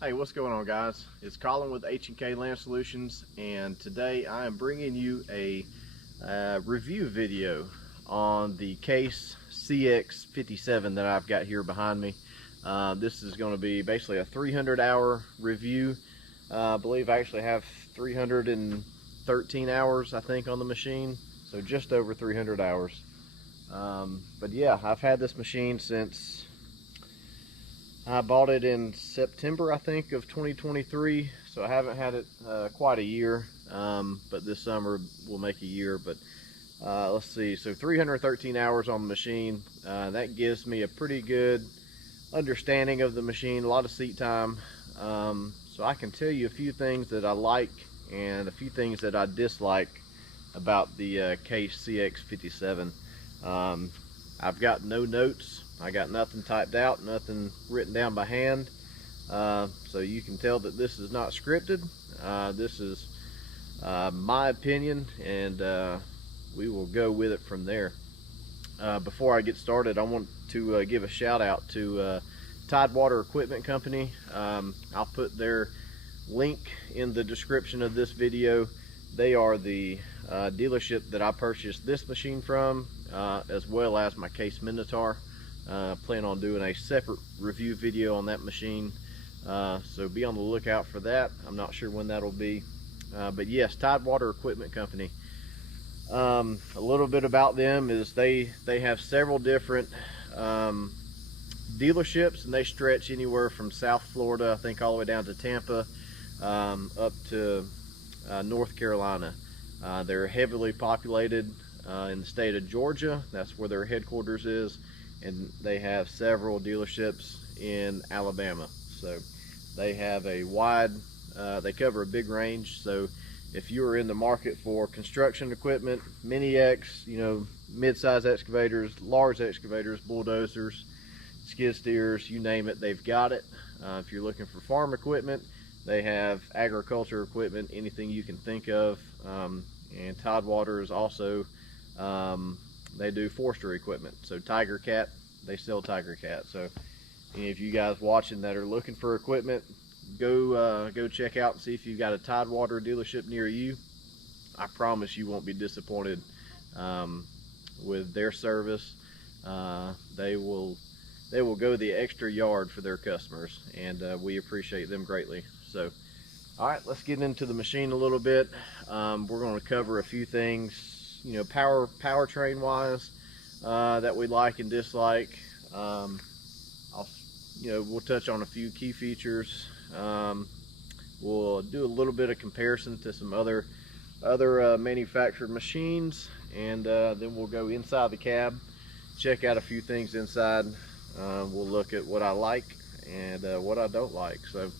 Hey, what's going on, guys? It's Colin with H&K Land Solutions, and today I am bringing you a review video on the Case CX57 that I've got here behind me. This is going to be basically a 300-hour review. I believe I actually have 313 hours, I think, on the machine, so just over 300 hours. But yeah, I've had this machine since I bought it in September, I think, of 2023, so I haven't had it quite a year, but this summer will make a year. But let's see, so 313 hours on the machine. That gives me a pretty good understanding of the machine, a lot of seat time, so I can tell you a few things that I like and a few things that I dislike about the Case CX57. I've got no notes. I got nothing typed out, nothing written down by hand, so you can tell that this is not scripted. This is my opinion, and we will go with it from there. Before I get started, I want to give a shout out to Tidewater Equipment Company. I'll put their link in the description of this video. They are the dealership that I purchased this machine from, as well as my Case Minotaur. Plan on doing a separate review video on that machine, so be on the lookout for that. I'm not sure when that'll be, but yes, Tidewater Equipment Company. A little bit about them is they have several different dealerships, and they stretch anywhere from South Florida, I think, all the way down to Tampa, up to North Carolina. They're heavily populated in the state of Georgia. That's where their headquarters is. And they have several dealerships in Alabama. So they have a wide, they cover a big range. So if you're in the market for construction equipment, mini X, mid-size excavators, large excavators, bulldozers, skid steers, you name it, they've got it. If you're looking for farm equipment, they have agriculture equipment, anything you can think of. And Tidewater is also, they do forestry equipment. So Tiger Cat, they sell Tiger Cat. So any of you guys watching that are looking for equipment, go check out and see if you've got a Tidewater dealership near you. I promise you won't be disappointed with their service. They will go the extra yard for their customers, and we appreciate them greatly. So all right, let's get into the machine a little bit. We're going to cover a few things, powertrain wise, that we like and dislike. We'll touch on a few key features. We'll do a little bit of comparison to some other manufactured machines, and then we'll go inside the cab, check out a few things inside. We'll look at what I like and what I don't like. So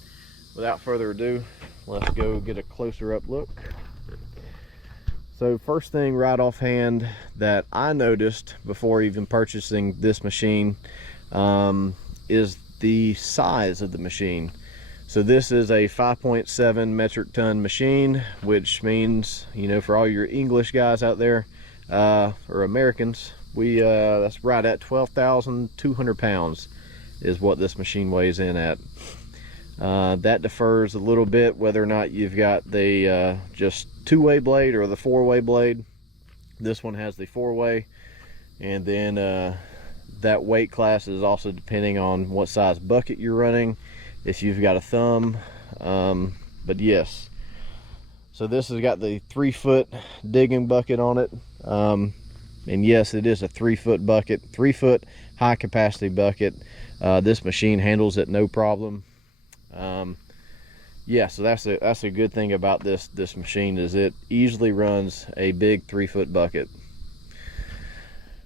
without further ado, let's go get a closer up look. So first thing right offhand that I noticed before even purchasing this machine is the size of the machine. So this is a 5.7 metric ton machine, which means, for all your English guys out there, or Americans, that's right at 12,200 pounds is what this machine weighs in at. That differs a little bit whether or not you've got the just two-way blade or the four-way blade. This one has the four-way, and then that weight class is also depending on what size bucket you're running, if you've got a thumb. But yes, so this has got the 3-foot digging bucket on it, and yes, it is a 3-foot bucket, 3-foot high capacity bucket. This machine handles it no problem. Yeah, so that's a good thing about this machine, is it easily runs a big 3-foot bucket.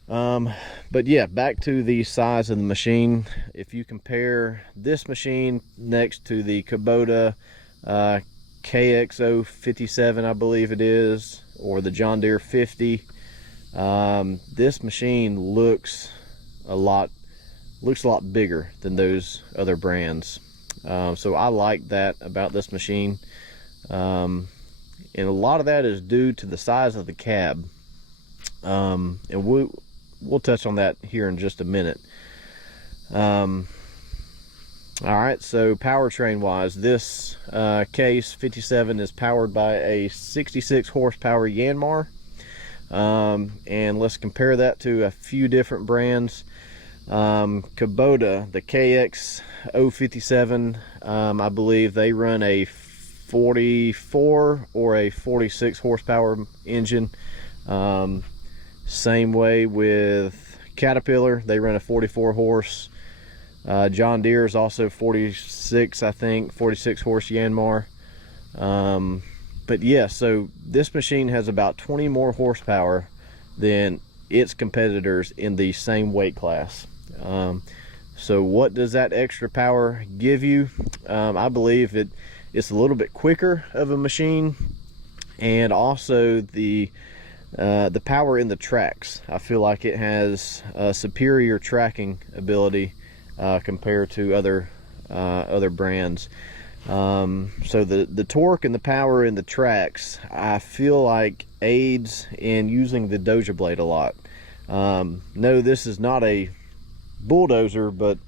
But yeah, back to the size of the machine. If you compare this machine next to the Kubota KX57, I believe it is, or the John Deere 50, this machine looks a lot bigger than those other brands. So I like that about this machine, and a lot of that is due to the size of the cab, and we'll touch on that here in just a minute. All right, so powertrain wise, this Case 57 is powered by a 66 horsepower Yanmar. And let's compare that to a few different brands. Kubota, the KX057, I believe they run a 44 or a 46 horsepower engine. Same way with Caterpillar, they run a 44 horse. John Deere is also 46, I think, 46 horse Yanmar. But yeah, so this machine has about 20 more horsepower than its competitors in the same weight class. So what does that extra power give you? I believe it's a little bit quicker of a machine, and also the power in the tracks. I feel like it has a superior tracking ability compared to other brands. So the torque and the power in the tracks, I feel like aids in using the Doja blade a lot. No, this is not a bulldozer, but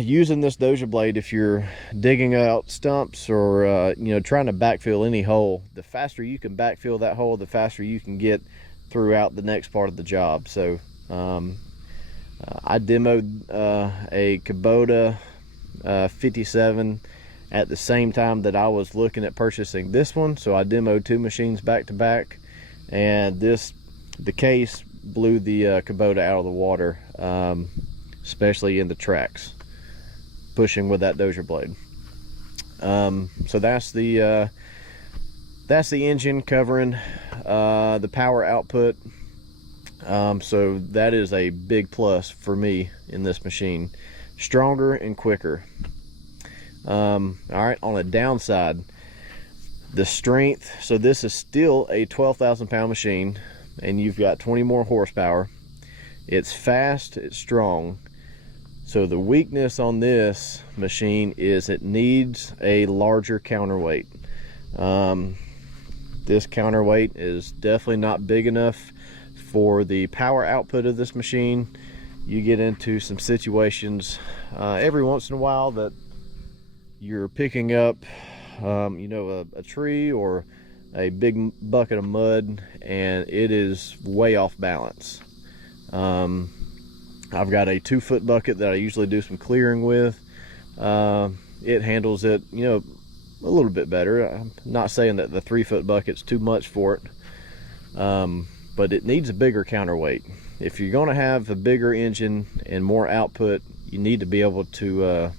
using this Doja blade, if you're digging out stumps or you know, trying to backfill any hole, the faster you can backfill that hole, the faster you can get throughout the next part of the job. So I demoed a Kubota 57 at the same time that I was looking at purchasing this one, so I demoed two machines back to back, and the Case blew the Kubota out of the water, especially in the tracks, pushing with that Doja blade. So that's the engine covering the power output. So that is a big plus for me in this machine. Stronger and quicker. All right, on a downside, the strength. So this is still a 12,000 pound machine, and you've got 20 more horsepower. It's fast, it's strong. So the weakness on this machine is it needs a larger counterweight. This counterweight is definitely not big enough for the power output of this machine. You get into some situations every once in a while that you're picking up you know, a tree or a big bucket of mud, and it is way off balance. I've got a 2-foot bucket that I usually do some clearing with. It handles it, you know, a little bit better. I'm not saying that the 3-foot bucket's too much for it, but it needs a bigger counterweight. If you're going to have a bigger engine and more output, you need to be able to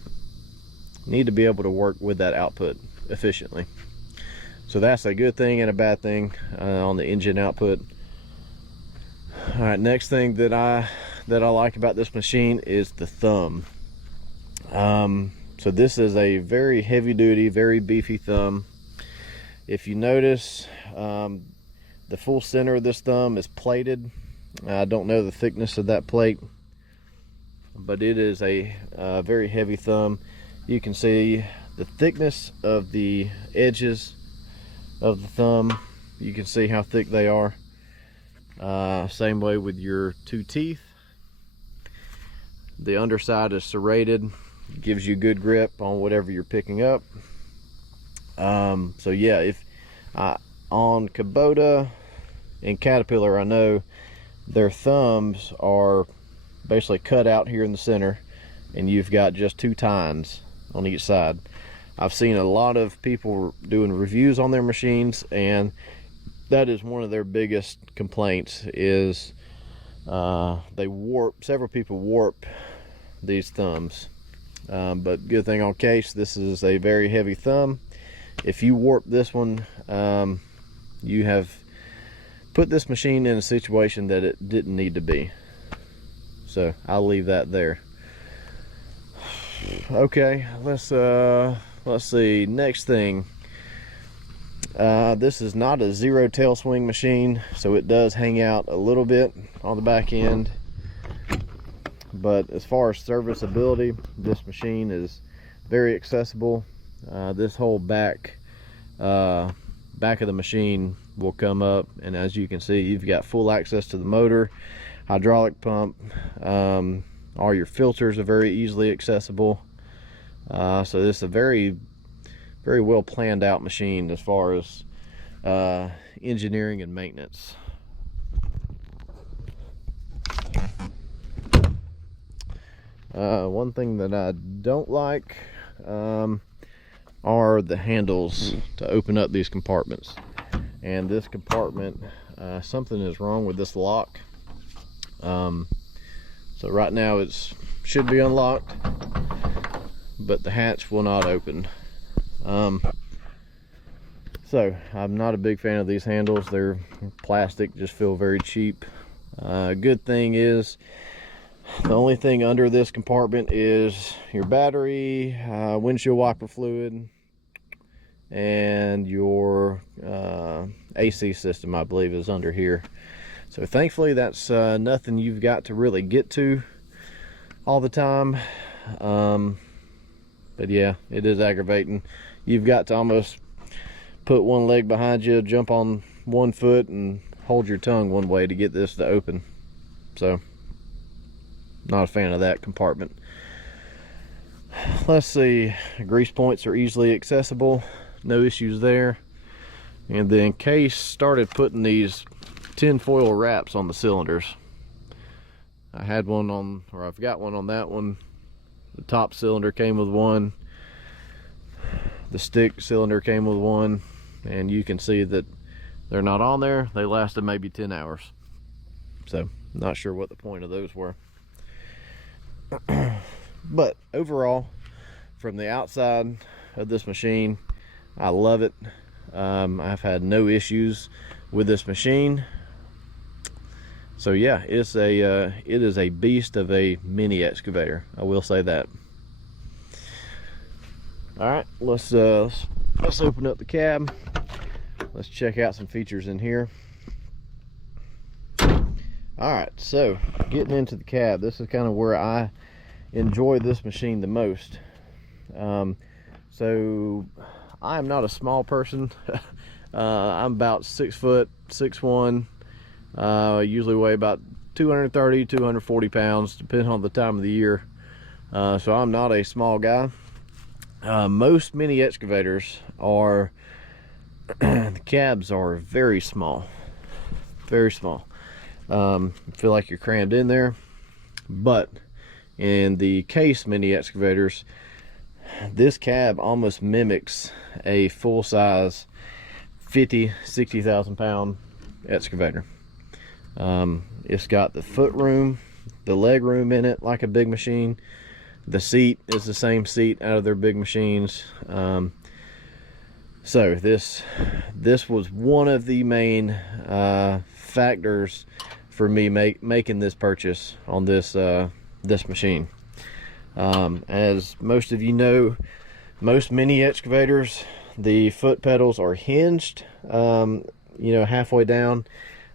work with that output efficiently. So that's a good thing and a bad thing on the engine output. All right, next thing that I like about this machine is the thumb. So this is a very heavy duty, very beefy thumb. If you notice, the full center of this thumb is plated. I don't know the thickness of that plate, but it is a very heavy thumb. You can see the thickness of the edges of the thumb. You can see how thick they are. Same way with your two teeth. The underside is serrated, gives you good grip on whatever you're picking up. So yeah, if on Kubota and Caterpillar, I know their thumbs are basically cut out here in the center, and you've got just two tines on each side. I've seen a lot of people doing reviews on their machines, and that is one of their biggest complaints is several people warp these thumbs. But good thing on Case, this is a very heavy thumb. If you warp this one, you have put this machine in a situation that it didn't need to be. So I'll leave that there. Okay, let's see, next thing. This is not a zero tail swing machine, so it does hang out a little bit on the back end, but as far as serviceability, this machine is very accessible. This whole back of the machine will come up, and as you can see, you've got full access to the motor, hydraulic pump. All your filters are very easily accessible. So this is a very well planned out machine as far as engineering and maintenance. One thing that I don't like are the handles to open up these compartments. And this compartment, something is wrong with this lock. So right now it should be unlocked, but the hatch will not open. So I'm not a big fan of these handles. They're plastic, just feel very cheap. Good thing is, the only thing under this compartment is your battery, windshield wiper fluid, and your AC system, I believe, is under here. So thankfully that's nothing you've got to really get to all the time. But yeah, it is aggravating. You've got to almost put one leg behind you, jump on one foot, and hold your tongue one way to get this to open. So not a fan of that compartment. Let's see, grease points are easily accessible, no issues there. And then Case started putting these tin foil wraps on the cylinders. I had one on, or I've got one on that one. The top cylinder came with one, the stick cylinder came with one, and you can see that they're not on there. They lasted maybe 10 hours. So not sure what the point of those were. But overall, from the outside of this machine, I love it. I've had no issues with this machine. So yeah, it is a beast of a mini excavator, I will say that. All right, let's open up the cab. Let's check out some features in here. All right, so getting into the cab, this is kind of where I enjoy this machine the most. So I'm not a small person. I'm about 6 foot, 6'1". Usually weigh about 230, 240 pounds, depending on the time of the year. So I'm not a small guy. Most mini excavators are, the cabs are very small, very small. Feel like you're crammed in there. But in the Case mini excavators, this cab almost mimics a full-size 50-60,000 pound excavator. It's got the foot room, the leg room in it like a big machine. The seat is the same seat out of their big machines. So this was one of the main factors for me making this purchase on this this machine. As most of you know, most mini excavators, the foot pedals are hinged, halfway down.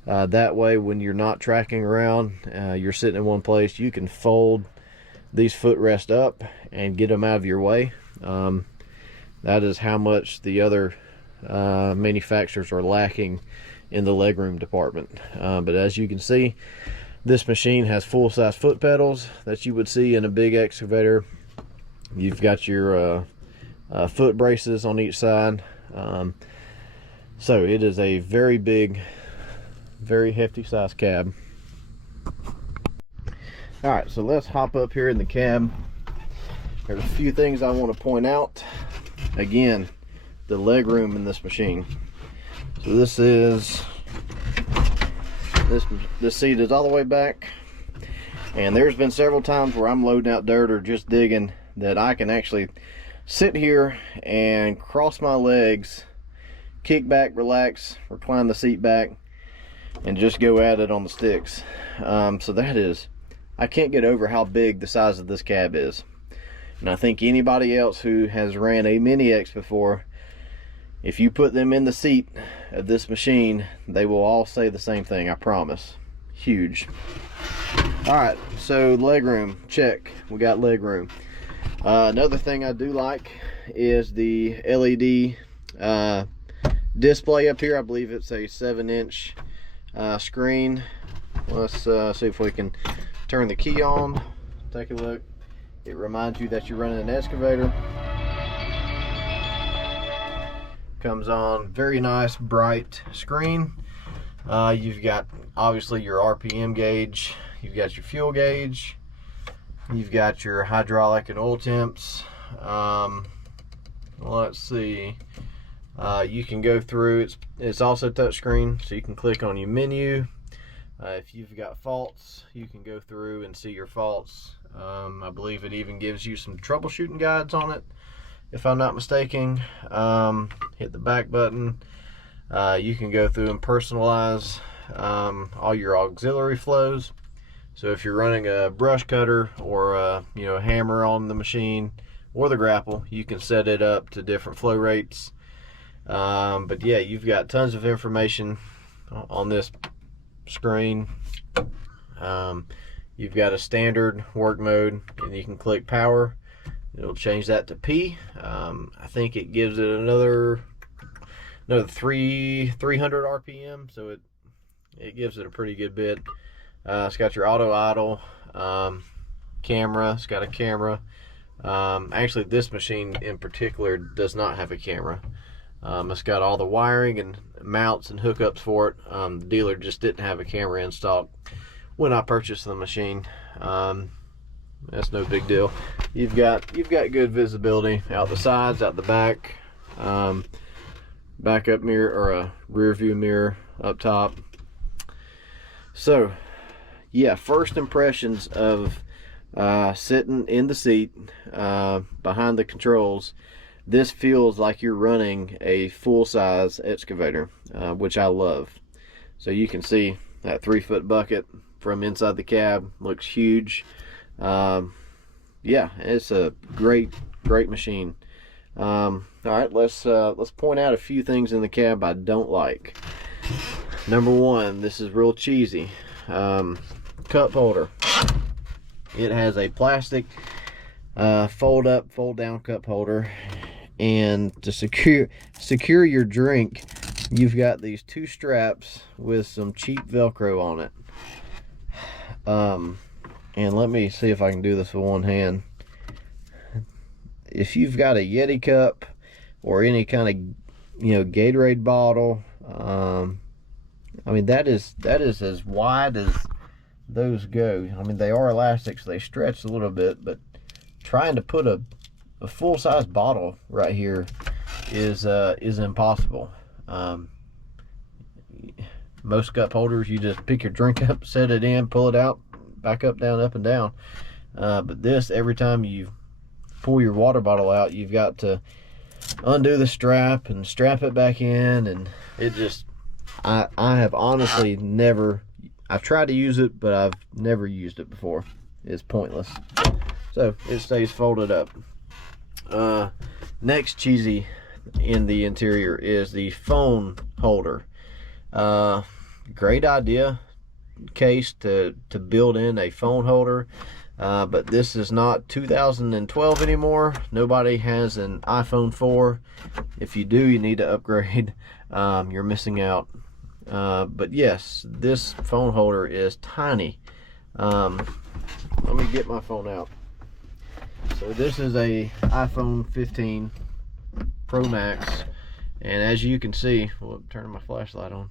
That way, when you're not tracking around, you're sitting in one place, you can fold these footrests up and get them out of your way. That is how much the other manufacturers are lacking in the legroom department. But as you can see, this machine has full-size foot pedals that you would see in a big excavator. You've got your foot braces on each side. So it is a very big, very hefty size cab. All right, so let's hop up here in the cab. There's a few things I want to point out. Again, the leg room in this machine. So this seat is all the way back, and there's been several times where I'm loading out dirt or just digging that I can actually sit here and cross my legs, kick back, relax, recline the seat back, and just go at it on the sticks. So that is, I can't get over how big the size of this cab is. And I think anybody else who has ran a mini X before, if you put them in the seat of this machine, they will all say the same thing, I promise. Huge. All right, so leg room, check. We got leg room. Another thing I do like is the LED display up here. I believe it's a 7-inch screen. Let's see if we can turn the key on. Take a look. It reminds you that you're running an excavator. Comes on very nice bright screen. You've got obviously your RPM gauge, you've got your fuel gauge, you've got your hydraulic and oil temps. Let's see, you can go through, it's also touchscreen, so you can click on your menu. If you've got faults, you can go through and see your faults. I believe it even gives you some troubleshooting guides on it, if I'm not mistaken. Hit the back button. You can go through and personalize all your auxiliary flows. So if you're running a brush cutter or a hammer on the machine or the grapple, you can set it up to different flow rates. But yeah, you've got tons of information on this screen. You've got a standard work mode, and you can click power. It'll change that to P. I think it gives it another 300 RPM, so it gives it a pretty good bit. It's got your auto idle, camera. It's got a camera. Actually, this machine in particular does not have a camera. It's got all the wiring and mounts and hookups for it. The dealer just didn't have a camera in stock when I purchased the machine. That's no big deal. You've got good visibility out the sides, out the back, backup mirror or a rear view mirror up top. So yeah, first impressions of sitting in the seat behind the controls. This feels like you're running a full-size excavator, which I love. So you can see that 3-foot bucket from inside the cab. Looks huge. Yeah, it's a great machine. All right, let's point out a few things in the cab I don't like. Number one, this is real cheesy. Cup holder. It has a plastic fold up, fold down cup holder, and to secure your drink, you've got these 2 straps with some cheap Velcro on it. And let me see if I can do this with one hand. If you've got a Yeti cup or any kind of Gatorade bottle, I mean that is as wide as those go. I mean, they are elastic, so they stretch a little bit, but trying to put a full-size bottle right here is impossible. Most cup holders, you just pick your drink up, set it in, pull it out, back up, down, up and down. But this, every time you pull your water bottle out, you've got to undo the strap and strap it back in, and it just, I have honestly never, I've tried to use it, but I've never used it before. It's pointless. So it stays folded up. Next cheesy in the interior is the phone holder. Great idea, Case, to build in a phone holder, but this is not 2012 anymore. Nobody has an iPhone 4. If you do, you need to upgrade. You're missing out. But yes, this phone holder is tiny. Let me get my phone out. So this is a iPhone 15 Pro Max, and as you can see, well, turning my flashlight on.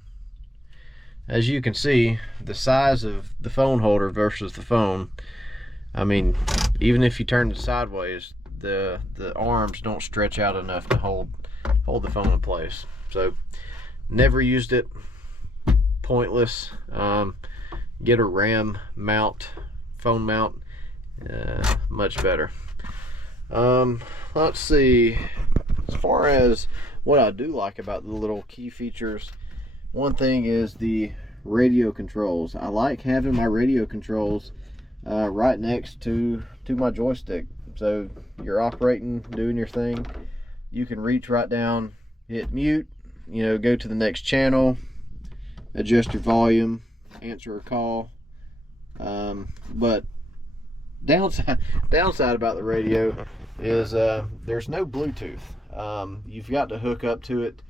As you can see, the size of the phone holder versus the phone, I mean, even if you turn it sideways, the arms don't stretch out enough to hold the phone in place. So never used it. Pointless. Get a RAM mount, phone mount, much better. Let's see, as far as what I do like about the little key features, one thing is the radio controls. I like having my radio controls right next to my joystick. So you're operating, doing your thing, you can reach right down, hit mute, go to the next channel, adjust your volume, answer a call. But downside about the radio is there's no Bluetooth. You've got to hook up to it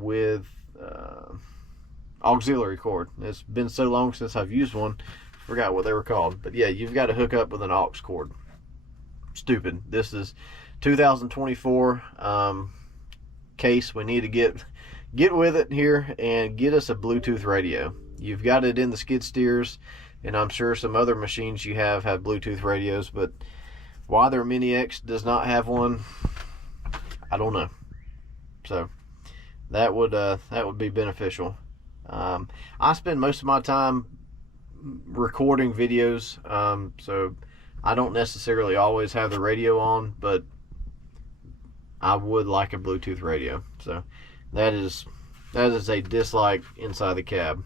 with auxiliary cord. It's been so long since I've used one, forgot what they were called, but yeah, you've got to hook up with an aux cord. stupid. This is 2024. Case, we need to get with it here and get us a Bluetooth radio. You've got it in the skid steers, and I'm sure some other machines you have Bluetooth radios, but why their Mini X does not have one, I don't know. So that would be beneficial. I spend most of my time recording videos, so I don't necessarily always have the radio on, but I would like a Bluetooth radio. So that is a dislike inside the cab.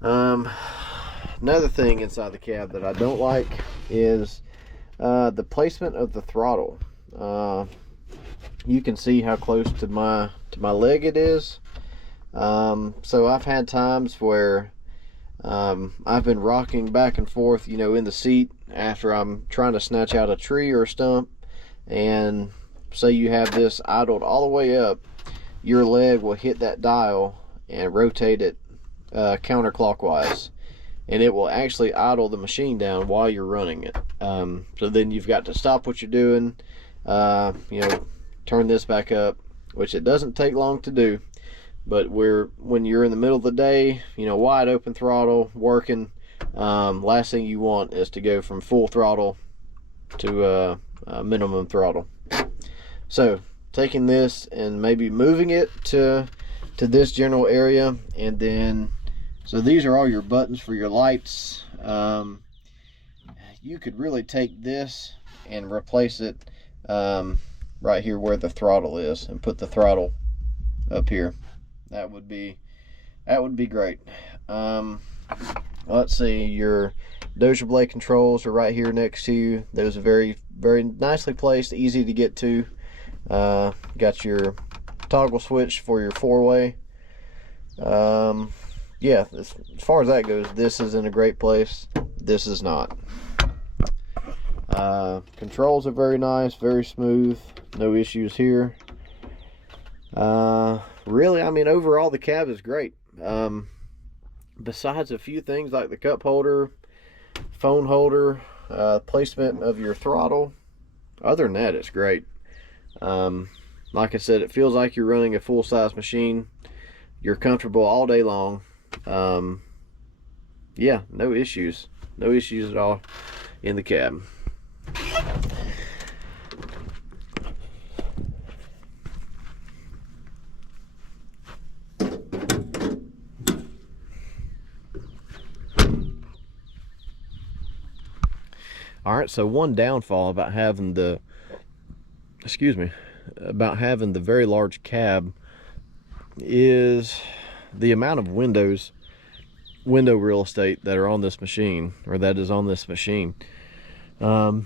Another thing inside the cab that I don't like is the placement of the throttle. You can see how close to my leg it is. So I've had times where I've been rocking back and forth, you know, in the seat after I'm trying to snatch out a tree or a stump, and say you have this idled all the way up, your leg will hit that dial and rotate it counterclockwise, and it will actually idle the machine down while you're running it. So then you've got to stop what you're doing, you know, turn this back up, which it doesn't take long to do. But when you're in the middle of the day, you know, wide open throttle, working, last thing you want is to go from full throttle to minimum throttle. So taking this and maybe moving it to this general area, and then, so these are all your buttons for your lights. You could really take this and replace it right here where the throttle is, and put the throttle up here. That would be great. Let's see, your dozer blade controls are right here next to you. Those are very, very nicely placed, easy to get to. Got your toggle switch for your 4-way. Yeah, as far as that goes, this is in a great place. This is not. Controls are very nice, very smooth, no issues here. Really, I mean, overall the cab is great. Besides a few things like the cup holder, phone holder, placement of your throttle, other than that, it's great. Like I said, it feels like you're running a full-size machine. You're comfortable all day long. Yeah, no issues at all in the cab. All right, so one downfall about having the very large cab is the amount of window real estate that are on this machine, or that is on this machine. So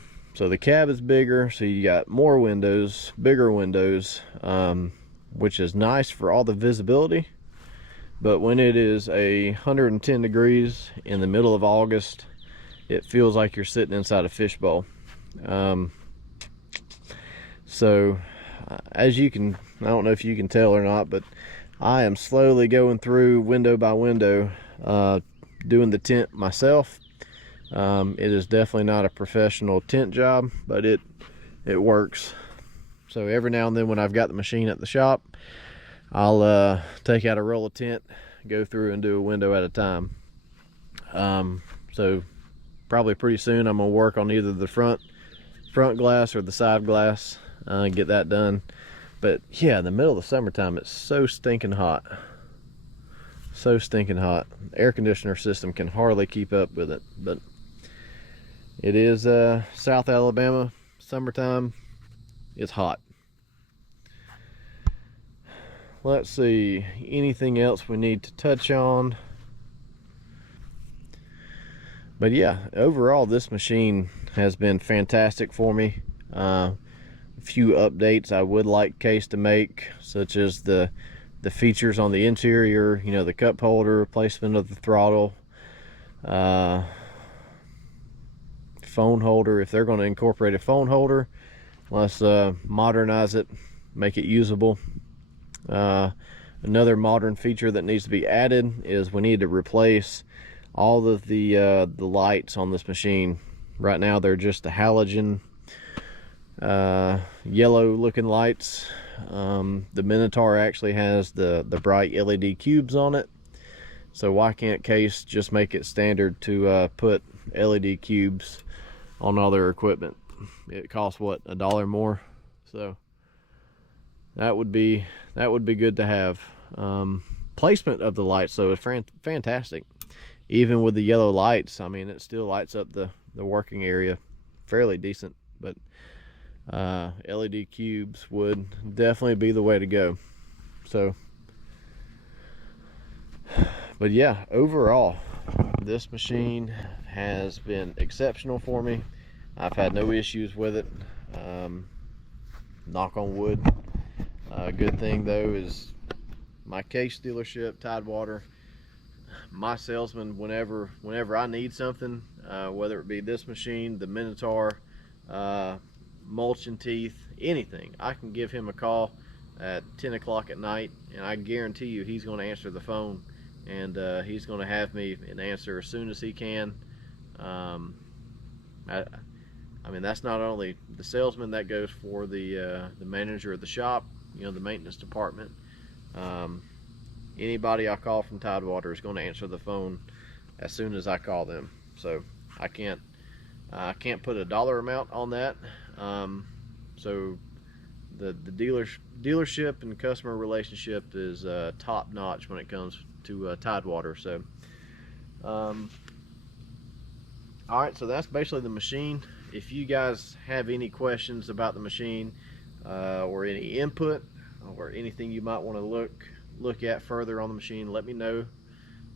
the cab is bigger, so you got more windows, bigger windows, which is nice for all the visibility. But when it is 110 degrees in the middle of August, it feels like you're sitting inside a fishbowl. So as you can, I don't know if you can tell or not, but I am slowly going through window by window, doing the tint myself. It is definitely not a professional tint job, but it works. So every now and then when I've got the machine at the shop, I'll take out a roll of tint, go through and do a window at a time. So probably pretty soon I'm gonna work on either the front glass or the side glass, get that done. But yeah, in the middle of the summertime, it's so stinking hot. So stinking hot. The air conditioner system can hardly keep up with it. But it is South Alabama, summertime. It's hot. Let's see, anything else we need to touch on? But yeah, overall this machine has been fantastic for me. A few updates I would like Case to make, such as the features on the interior, you know, the cup holder, placement of the throttle, phone holder. If they're going to incorporate a phone holder, let's modernize it, make it usable. Another modern feature that needs to be added is we need to replace all of the lights on this machine. Right now they're just the halogen yellow looking lights. The Minotaur actually has the bright LED cubes on it, so why can't Case just make it standard to put LED cubes on all their equipment? It costs what, $1 more, so that would be good to have. Placement of the lights though is fantastic. Even with the yellow lights, I mean, it still lights up the working area fairly decent, but LED cubes would definitely be the way to go. So, but yeah, overall this machine has been exceptional for me. I've had no issues with it, knock on wood. Good thing though is my Case dealership, Tidewater, my salesman, whenever I need something, whether it be this machine, the Minotaur, mulching teeth, anything, I can give him a call at 10 o'clock at night, and I guarantee you he's going to answer the phone, and he's going to have me an answer as soon as he can. I mean, that's not only the salesman, that goes for the manager of the shop, you know, the maintenance department. Anybody I call from Tidewater is going to answer the phone as soon as I call them. So I can't put a dollar amount on that. So the dealership and customer relationship is top notch when it comes to Tidewater. So all right, so that's basically the machine. If you guys have any questions about the machine, or any input, or anything you might want to look at further on the machine, let me know.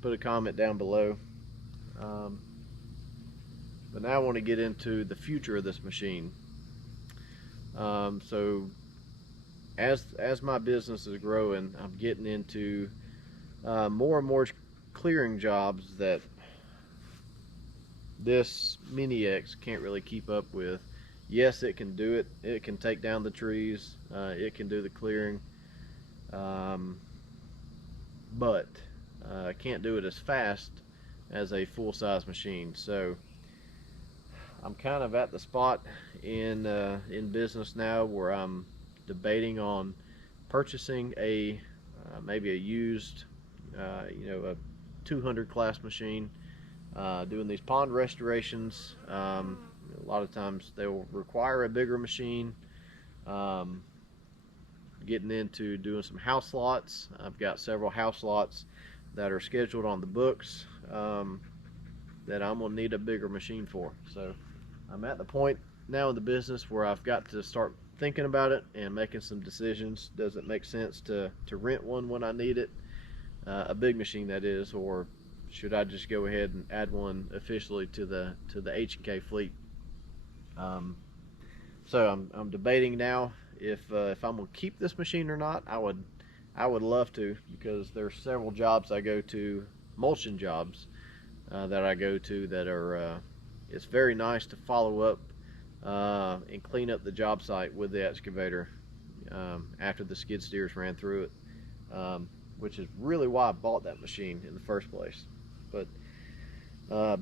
Put a comment down below. But now I want to get into the future of this machine. So as my business is growing, I'm getting into more and more clearing jobs that this Mini X can't really keep up with. Yes, it can do it. It can take down the trees. It can do the clearing. But can't do it as fast as a full-size machine. So I'm kind of at the spot in business now where I'm debating on purchasing a maybe a used you know, a 200 class machine, doing these pond restorations. A lot of times they will require a bigger machine. Getting into doing some house lots. I've got several house lots that are scheduled on the books that I'm gonna need a bigger machine for. So I'm at the point now in the business where I've got to start thinking about it and making some decisions. Does it make sense to rent one when I need it, a big machine that is, or should I just go ahead and add one officially to the H&K fleet? So I'm debating now if I'm gonna keep this machine or not. I would love to, because there's several jobs I go to, mulching jobs that I go to, that are it's very nice to follow up and clean up the job site with the excavator after the skid steers ran through it, which is really why I bought that machine in the first place. But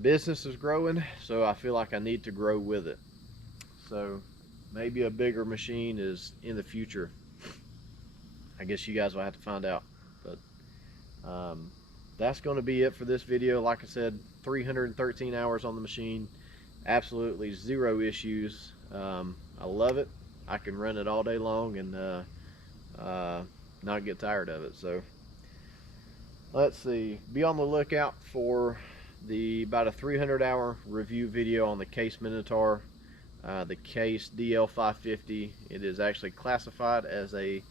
business is growing, so I feel like I need to grow with it. So maybe a bigger machine is in the future. I guess you guys will have to find out. But that's going to be it for this video. Like I said, 313 hours on the machine, absolutely zero issues. I love it. I can run it all day long and not get tired of it. So let's see, be on the lookout for about a 300-hour review video on the Case Minotaur, the Case DL550. It is actually classified as a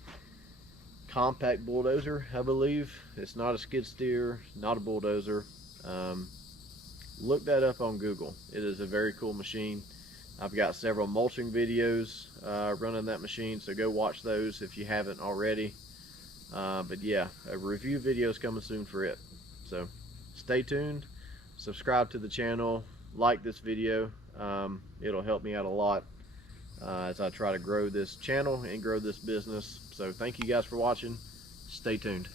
compact bulldozer, I believe. It's not a skid steer, not a bulldozer. Look that up on Google. It is a very cool machine. I've got several mulching videos running that machine, so go watch those if you haven't already. But yeah, a review video is coming soon for it. So stay tuned, subscribe to the channel, like this video. It'll help me out a lot as I try to grow this channel and grow this business. So thank you guys for watching. Stay tuned.